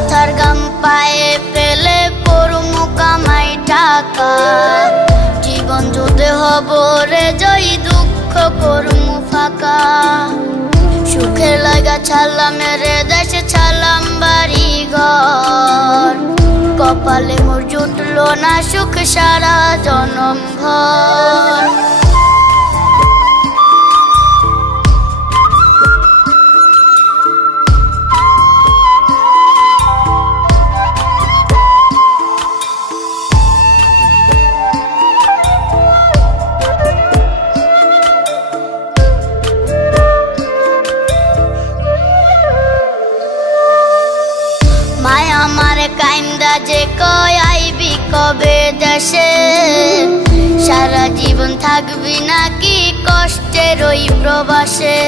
মাথার গাম পায়ে ফেলে করমু কামাই টাকা জীবন যুদ্ধে হব রে জয়ী দুঃখ করমু ফাঁকা সুখের লাগা ছাড়লাম রে দেশে ছাড়লাম বাড়ি ঘর কপালে মোর জুটলো না সুখ সারা জনম ভর কাইন্দা যে কয় আইবি কবে দেশে সারা জীবন থাকবি নাকি কষ্টের ওই প্রবাসে।